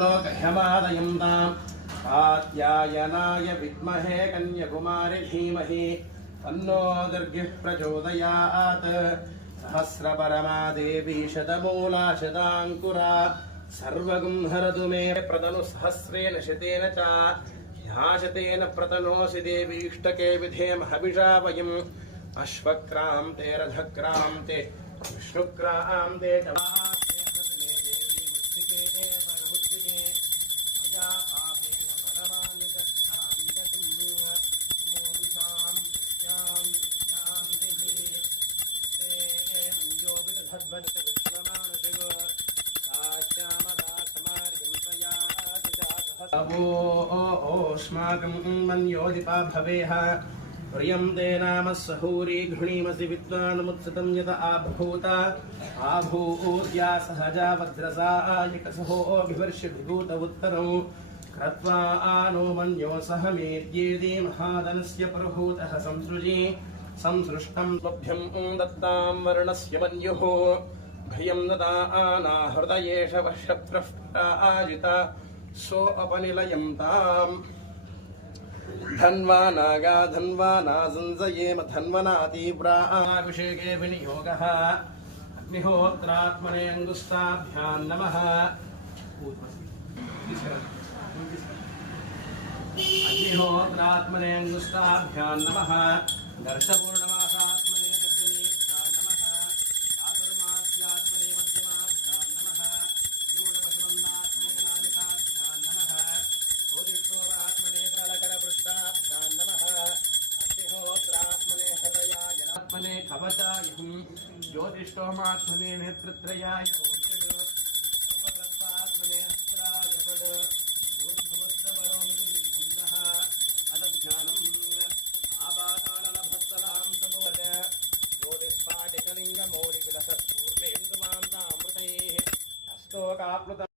लोकह्यमादयन्ताम् कात्यायनाय विद्महे कन्याकुमारी धीमहि तन्नो दुर्गिः प्रचोदयात् सहस्रपरमा देवी शतमूला शताङ्कुरा सर्वगुं हरतु मे प्रतनु सहस्रेण शतेन च ह्याशतेन प्रतनोऽसि देवीष्टके विधेम हविषा वयम् अश्वक्रान्ते रथक्रान्ते विष्णुक्रान्ते ओष्माकं मन्योदिपा भवेह प्रियं ते नाम सहूरी गृणीमसि विद्वान्मुत्सतं यत आभूत आभूत्या सहजा वज्रसा आयिकसहोऽभिवर्ष्यभिभूत उत्तरं क्रत्वा आनो मन्यो सहमेद्येदि महादनस्य प्रभूतः संसृजी संसृष्टं तुभ्यं दत्तां वर्णस्य मन्युः भयं ददा आना हृदयेश वशत्रः आजिता सो अपनिलयं ताम् धन्वा नागा धन्वा नासंजयेम धन्वना तीव्रा अभिषेके विनियोगः अग्निहोत्रात्मने अङ्गुष्ठाभ्यां नमः अग्निहोत्रात्मने अङ्गुष्ठाभ्यां नमः दर्शपूर्णमासात्मने दर्शनेभ्यां नमः चातुर्मास्यात्मने मध्यमाभ्यां नमः आत्मने कवचाय ज्योतिष्ठोमात्मने नेत्रत्रयाय सर्वतत्त्वात्मने अस्त्राय पद ऊर्ध्ववत्सवरोमिनिबन्धः अदध्यानम् आपातानलभत्सलां तमोद ज्योतिष्पाटिकलिङ्गमौलिविलसत्पूर्णेन्दुमान्तामृतैः हस्तोकाप्लुत